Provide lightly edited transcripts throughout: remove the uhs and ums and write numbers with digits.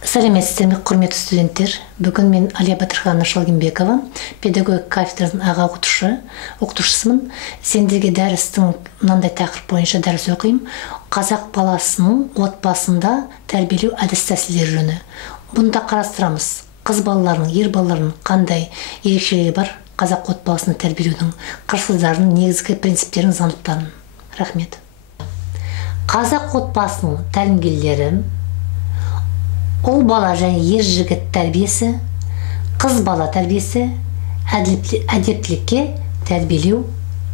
Сәлеметсіздер ме, құрметті студенттер. Бүгін мен Алия Батырханова Шалгенбекова, педагогика кафедрасының аға оқытушысымын. Сендерге дәрістің мынандай тақырып бойынша дәріс оқимын. Қазақ баласының отбасында тәрбиелеу әдіс-тәсілдері жөнінде. Бұнда қарастырамыз. Қыз балаларының, ер балаларының қандай ерекшелігі бар қазақ отбасыны тәрбиелеудің қыр-сырдарының негізгі принциптерін анықтаймын. Рахмет. Қазақ отбасының тәлімгерлері ұл бала және ер жігіт тәрбиесі, қыз бала тәрбиесі, әдептілікке тәрбиелеу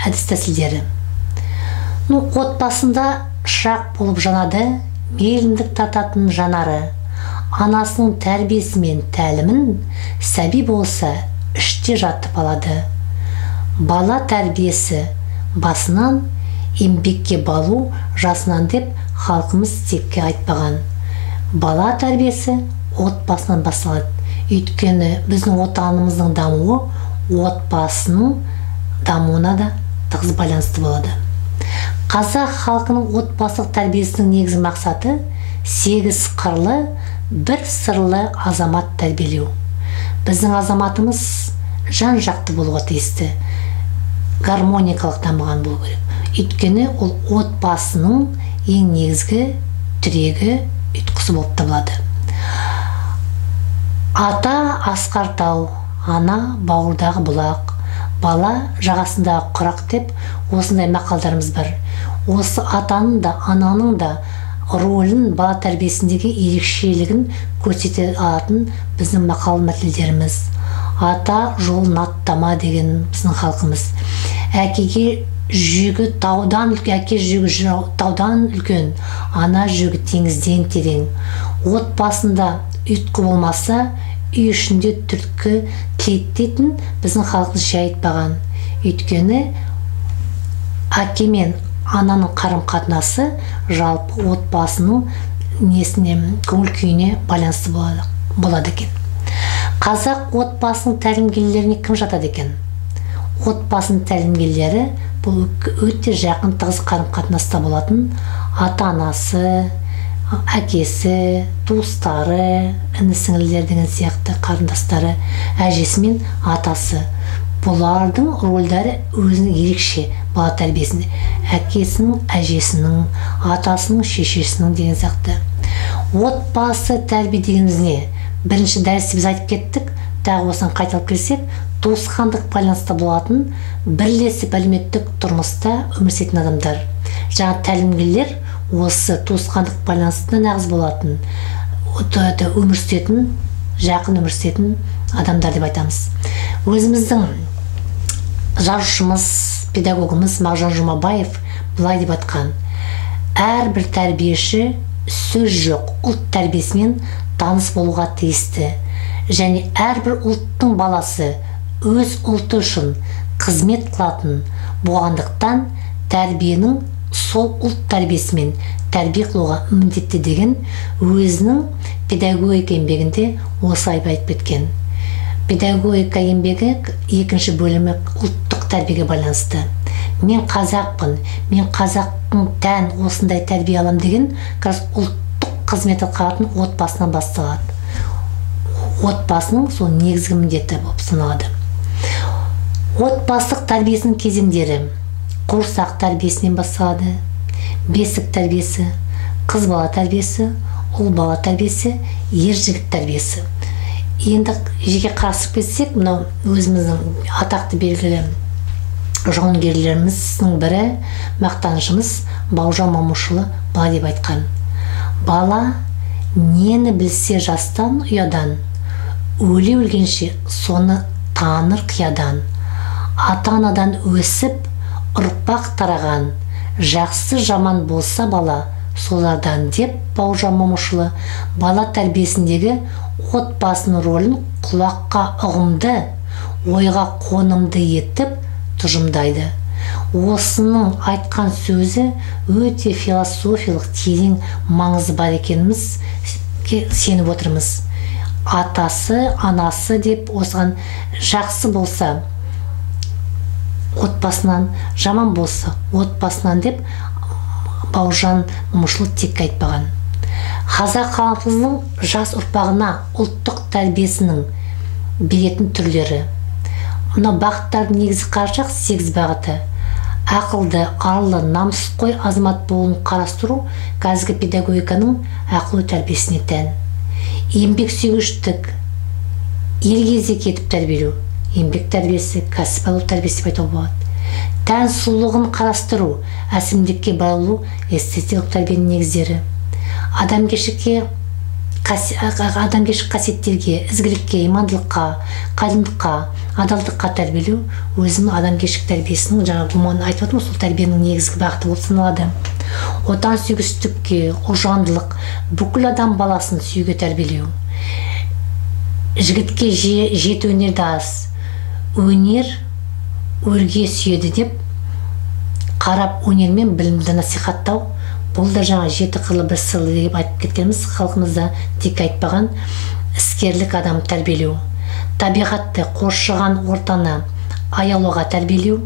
әдіс-тәсілдері. Отбасында шырақ болып жанады, мейірімдік тататын жанары. Анасының тәрбиесі мен тәлімін сәби болса іште жатып алады. Бала тәрбиесі басынан еңбекке балу жасынан деп халқымыз текке айтпаған. Бала тәрбиесі отбасынан басталады. Өйткені біздің отанымыздың дамуы отбасының дамуына да тығыз байланысты болады. Қазақ халқының отбасылық тәрбиесінің негізгі мақсаты 8 қырлы, бір сырлы азамат тәрбиелеу. Біздің азаматымыз жан-жақты болуға тиісті, гармоникалық дамыған болу керек. Өйткені ол отбасының ең негізгі тірегі, ұйытқысы болып табылады. Ата асқар тау, ана бауырдағы бұлақ, бала жағасындағы құрақ деп осындай мақалдарымыз бар. Осы атаның да, ананың да рөлін бала тәрбиесіндегі ерекшелігін көрсете алатын біздің мақал мәтелдеріміз. Ата жолын аттама деген біздің халқымыз. Әкеге жүгі таудан үлкен, әке жүгі таудан үлкен, ана жүгі теңізден терең. Отбасында ұйытқы болмаса, үй ішінде түрткі тілейді дейтін біздің халқымыз жай айтпаған. Өйткені әке мен ананың қарым-қатынасы жалпы отбасының көңіл күйіне байланысты болады екен. Қазақ отбасының тәлімгерлеріне кім жатады екен? Отбасының тәлімгерлері бұл өте жақын тығыз қарым-қатынаста болатын ата-анасы, әкесі, туыстары, іні-сіңлілер деген сияқты қарындастары, әжесі мен атасы. Бұлардың рөлдері өзінің ерекше бала тәрбиесінде. Әкесінің, әжесінің, атасының, шешесінің деген сияқты. Отбасы тәрбие дегеніміз не? Бірінші дәрісте біз айтып кеттік, тағы осыны қайталап келсек, туысқандық байланыста болатын бірлесіп әлеуметтік тұрмыста өмір сүретін адамдар. Жаңа тәлімгерлер осы туысқандық байланысында нағыз болатын, өмір сүретін, жақын өмір сүретін адамдар деп айтамыз. Өзіміздің жазушымыз, педагогымыз Мағжан Жұмабаев былай деп айтқан: әрбір тәрбиеші сөз жоқ ұлт тәрбиесімен таныс болуға тиісті, және әрбір ұлттың баласы өз ұлты үшін қызмет қылатын болғандықтан тәрбиенің сол ұлт тәрбиесімен тәрбие қылуға міндетті деген өзінің педагогика еңбегінде осы айтып кеткен. Педагогика еңбегі екінші бөлімі ұлттық тәрбиеге байланысты. Мен қазақпын, мен қазақтың тән осындай тәрбие алам деген ұлттық қызмет атқаратын отбасынан басталады. Отбасының сол негізгі міндеті болып саналады. Отбасылық тәрбиесінің кезеңдері құрсақ тәрбиесінен басталады, бесік тәрбиесі, қыз бала тәрбиесі, ұл бала тәрбиесі, ер жігіт тәрбиесі. Енді жеке қарастырып кетсек, мынау өзіміздің атақты белгілі жауынгерлеріміздің бірі, мақтанышымыз Бауыржан Момышұлы былай деп айтқан: бала нені білсе жастан ұядан, өле өлгенше соны таныр қиядан. Ата-анадан өсіп ұрпақ тараған, жақсы жаман болса бала солардан деп Бауыржан Момышұлы бала тәрбиесіндегі отбасының рөлін құлаққа ұғымды, ойға қонымды етіп тұжымдайды. Осының айтқан сөзі өте философиялық терең маңызы бар екеніміз сеніп отырмыз. Атасы, анасы деп осыған жақсы болса отбасынан, жаман болса отбасынан деп Бауыржан Момышұлы текке айтпаған. Қазақ халқымыздың жас ұрпағына ұлттық тәрбиесінің беретін түрлері. Мына бағыттардың негізі қарасақ 8 бағыты. Ақылды, арлы, намысқой азамат болуын қарастыру қазіргі педагогиканың ақыл тәрбиесіне тән. Еңбексүйгіштік, елге еңбек етіп тәрбиелеу, еңбек тәрбиесі, кәсіп алу тәрбиесі деп айтуға болады. Тән сұлулығын қарастыру, әсемдікке баулу, эстетикалық тәрбиенің негіздері. Адамгершілік қасиеттерге, ізгілікке, имандылыққа, қайырымдылыққа, адалдыққа тәрбиелеу өзінің адамгершілік тәрбиесінің, жаңа гуманны айтып отырмын, сол тәрбиенің негізгі бағыты болып саналады. Отансүйгіштікке, ұлжандылық, бүкіл адам баласын сүюге тәрбиелеу. Жігітке жеті өнерді аз, өнер өрге сүйеді деп қарап өнермен білімді насихаттау. Бұл да жаңа жеті қырлы бір сырлы деп айтып кеткеніміз, халқымызда тек айтпаған іскерлік адам тәрбиелеу. Табиғатты, қоршаған ортаны аялауға тәрбиелеу,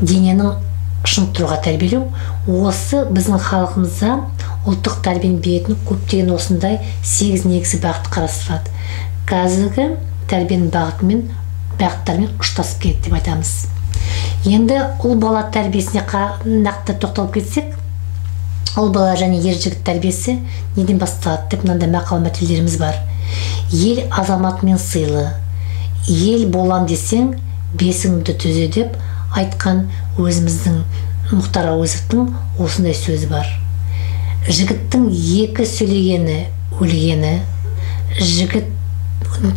дененің шынықтыруға тәрбиелеу. Осы біздің халқымызда ұлттық тәрбиені беретін көптеген осындай 8 негізгі бағыт қарастырады. Қазіргі тәрбиенің бағыттарымен ұштасып келеді деп айтамыз. Енді ұл бала тәрбиесіне нақты тоқталып кетсек, ұл бала және ер жігіт тәрбиесі неден басталады деп мынандай мақал мәтелдеріміз бар. Ел азаматымен сыйлы, ел болам десең, бесіңді түзе деп айтқан өзіміздің Мұхтар Әуезовтің осындай сөзі бар. Жігіттің екі сөйлегені өлгені, жігіт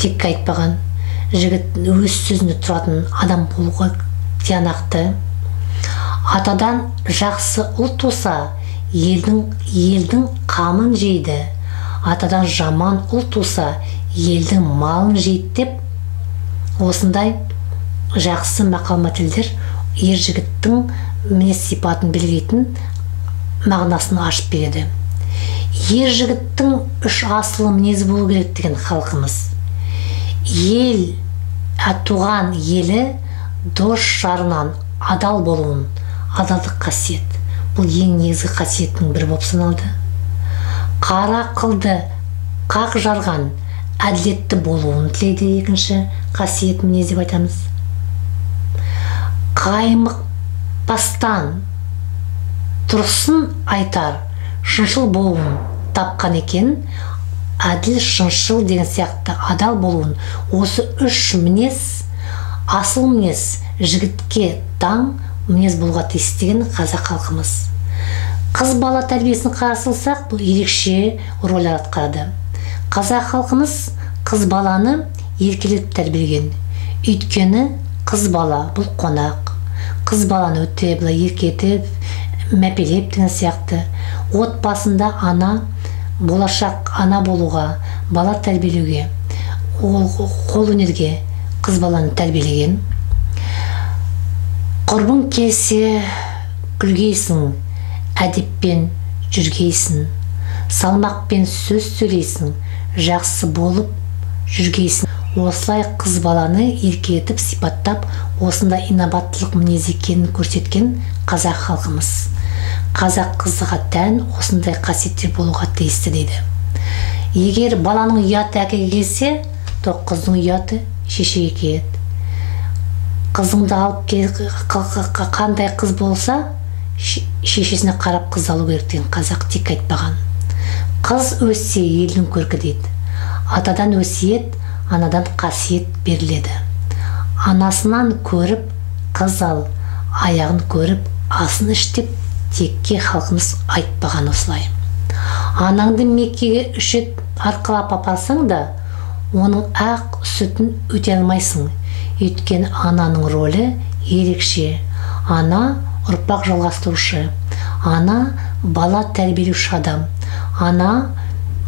тек айтпаған, жігіт өз сөзінде тұратын адам болуға тиянақты. Атадан жақсы ұл туса, елдің қамын жейді. Атадан жаман ұл туса, елдің малын жейді деп осындай жақсы мақал-мәтелдер ер жігіттің мінез сипатын белгілейтін мағынасын ашып береді. Ер жігіттің 3 асылы мінезі болу керек деген халқымыз. Ел, туған елі дос жарынан адал болуын, адалдық қасиет. Бұл ең негізгі қасиеттің бірі болып саналды. Қара қылды қақ жарған әділетті болуын тілейді екінші қасиет мінез деп айтамыз. Қаймықпастан тұрсын айтар шыншыл болуын тапқан екен, әділ шыншыл деген сияқты адал болуын. Осы 3 мінез, асыл мінез жігітке таң мінез болуға тиіс деген қазақ халқымыз. Қыз бала тәрбиесін қарасылсақ, бұл ерекше роль атқарады. Қазақ халқымыз қыз баланы еркелетіп тәрбиелеген. Өйткені қыз бала бұл қонақ. Қыз баланы өте еркетіп, мәпелеп деген сияқты. Отбасында ана, болашақ ана болуға, бала тәрбиелеуге, қол өнерге қыз баланы тәрбиелеген. Құрбың келсе күлгейсің, әдеппен жүргейсің, салмақпен сөз сөйлейсің, жақсы болып жүргейсің. Осылай қыз баланы еркелетіп, сипаттап, осында инабаттылық мінез екенін көрсеткен қазақ халқымыз. Қазақ қызға тән осындай қасиеттер болуға тиісті дейді. Егер баланың ұяты әкеге келсе, то қыздың ұяты шешеге келеді. Қызыңды алып қандай қыз болса, шешесіне қарап қыз алу керек деген қазақ тек айтпаған. Қыз өссе елдің көркі дейді. Атадан өсиет, анадан қасиет беріледі. Анасынан көріп қыз ал, аяғын көріп асын іш деп текке халқымыз айтпаған осылай. Анаңды Меккеге 3 рет арқалап апарсаң да, оның ақ сүтін өте алмайсың. Өйткені ананың рөлі ерекше. Ана ұрпақ жалғастырушы. Ана бала тәрбиелеуші адам. Ана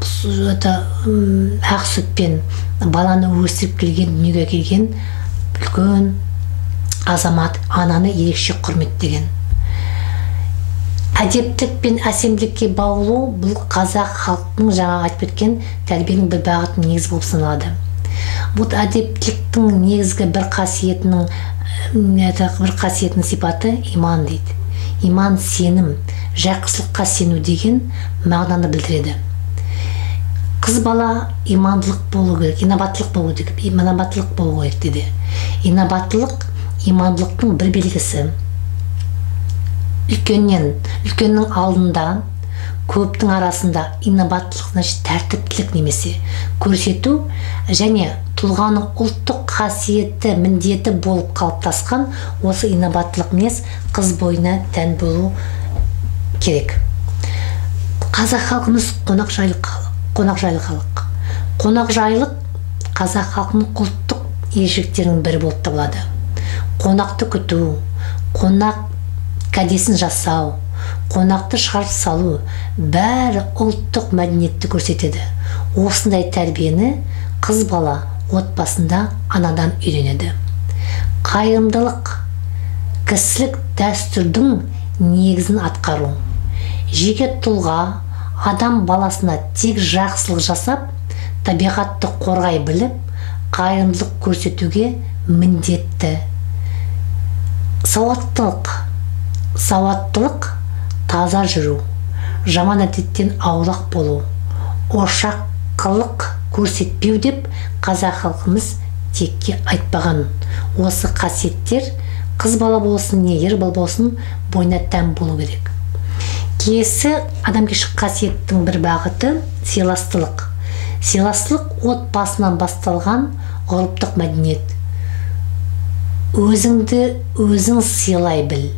ақ сүтпен баланы өсіріп келген, дүниеге келген үлкен азамат. Ананы ерекше құрметтеген. Әдептік пен әсемдікке баулу бұл қазақ халқының жаңа айтып кеткен тәрбиенің бір бағытының негізі болып саналады. Бұл әдептіліктің негізгі бір қасиетінің сипаты иман дейді. Иман сенім, жақсылыққа сену деген мағынаны білдіреді. Қыз бала имандылық болу керек, инабаттылық болу керек деді. Инабаттылық имандылықтың бір белгісі. Үлкеннің алдында, көптің арасында инабаттылық значит тәртіптілік немесе көрсету және тұлғаның ұлттық қасиеті, міндеті болып қалыптасқан осы инабаттылық мінез қыз бойына тән болу керек. Қазақ халқымыз қонақжайлы халық. Қонақжайлық қазақ халқының ұлттық ерекшеліктерінің бірі болып табылады. Қонақты күту, қонақ кәдесін жасау, қонақты шығарып салу бәрі ұлттық мәдениетті көрсетеді. Осындай тәрбиені қыз бала отбасында анадан үйренеді. Қайырымдылық, кісілік дәстүрдің негізін атқару. Жеке тұлға адам баласына тек жақсылық жасап, табиғатты қорғай біліп, қайырымдылық көрсетуге міндетті. Сауаттылық, таза жүру, жаман әдеттен аулақ болу, ошаққылық көрсетпеу деп қазақ халқымыз текке айтпаған. Осы қасиеттер қыз бала болсын, не ер бала болсын бойына тән болу керек. Келесі адамгершілік қасиеттің бір бағыты сыйластылық. Сыйластылық отбасынан басталған ғұрыптық мәдениет. Өзіңді өзің сыйлай біл,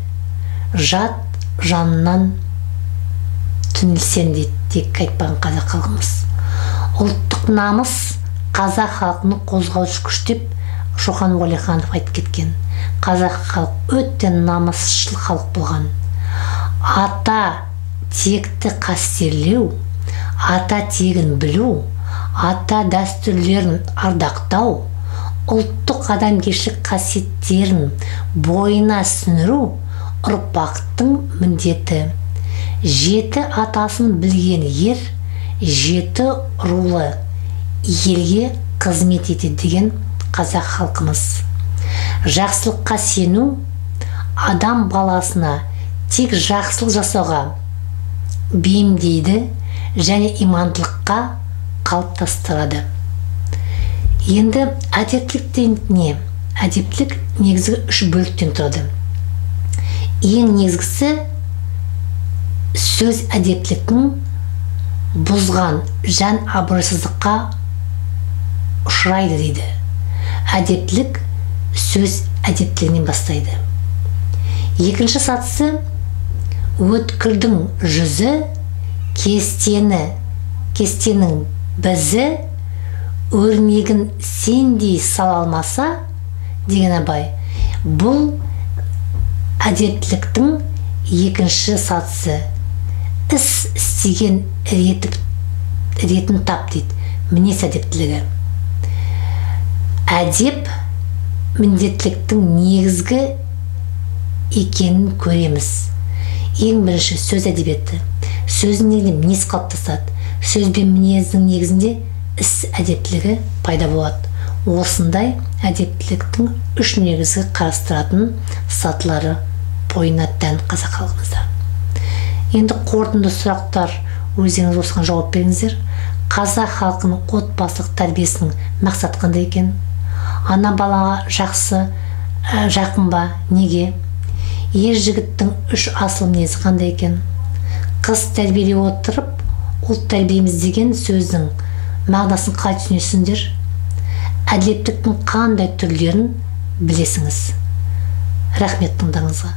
жат жанынан түнілсен дейді тек айтпаған қазақ халқымыз. Ұлттық намыс қазақ халқының қозғаушы күш деп Шоқан Уәлиханов айтып кеткен. Қазақ халық өте намысшыл халық болған. Ата текті қастерлеу, ата тегін білу, ата дәстүрлерін ардақтау, ұлттық адамгершілік қасиеттерін бойына сіңіру ұрпақтың міндеті. Жеті атасын білген ер, жеті рулы елге қызмет етеді деген қазақ халқымыз. Жақсылыққа сену адам баласына тек жақсылық жасауға бейімдейді және имандылыққа қалыптастырады. Енді әдептілік не? Әдептілік негізгі 3 бөліктен тұрады. Ең негізгісі сөз әдептіліктің бұзған жан абыройсыздыққа ұшырайды дейді. Әдептілік сөз әдептілігінен бастайды. Екінші сатысы өткірдің жүзі, кестенің бізі, өрнегін сендей сала алмаса деген абай. Бұл әдептіліктің екінші сатысы. Іс істеген ретін тап дейді. Мінез әдептілігі. Әдеп міндеттіліктің негізгі екенін көреміз. Ең бірінші сөз әдебиеті. Сөздің негізінде мінез қалыптасады. Сөз бен мінездің негізінде іс әдептілігі пайда болады. Осындай әдептіліктің 3 негізгі қарастыратын сатылары бойына тән қазақ халқымызда. Енді қорытынды сұрақтар, өздеріңіз осыған жауап беріңіздер. Қазақ халқының отбасылық тәрбиесінің мақсаты қандай екен? Ана балаға жақсы, жақын ба, неге? Ер жігіттің 3 асыл мінезі қандай екен? Қыз тәрбиелей отырып, ұлт тәрбиеміз деген сөздің мағынасын қалай түсінесіңдер? Әдептіліктің қандай түрлерін білесіңіз? Рахмет тыңдағаныңызға.